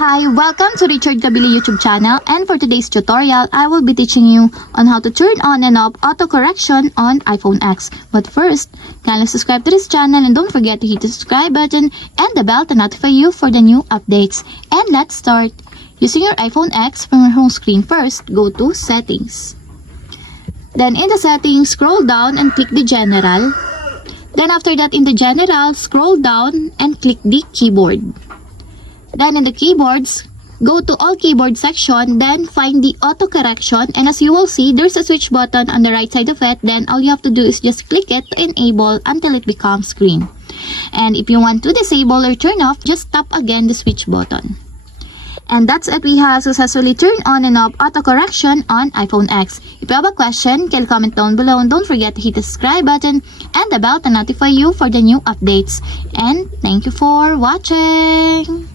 Hi, welcome to Richard Kabili YouTube channel, and for today's tutorial, I will be teaching you on how to turn on and off auto correction on iPhone X. But first, kindly subscribe to this channel and don't forget to hit the subscribe button and the bell to notify you for the new updates. And let's start. Using your iPhone X, from your home screen first, go to Settings. Then in the Settings, scroll down and click the General. Then after that, in the General, scroll down and click the Keyboard. Then in the keyboards, go to all keyboard section, then find the auto correction, and as you will see, there's a switch button on the right side of it. Then all you have to do is just click it to enable until it becomes green. And if you want to disable or turn off, just tap again the switch button. And that's it, we have successfully turned on and off auto correction on iPhone X. If you have a question, can comment down below, and don't forget to hit the subscribe button and the bell to notify you for the new updates. And thank you for watching!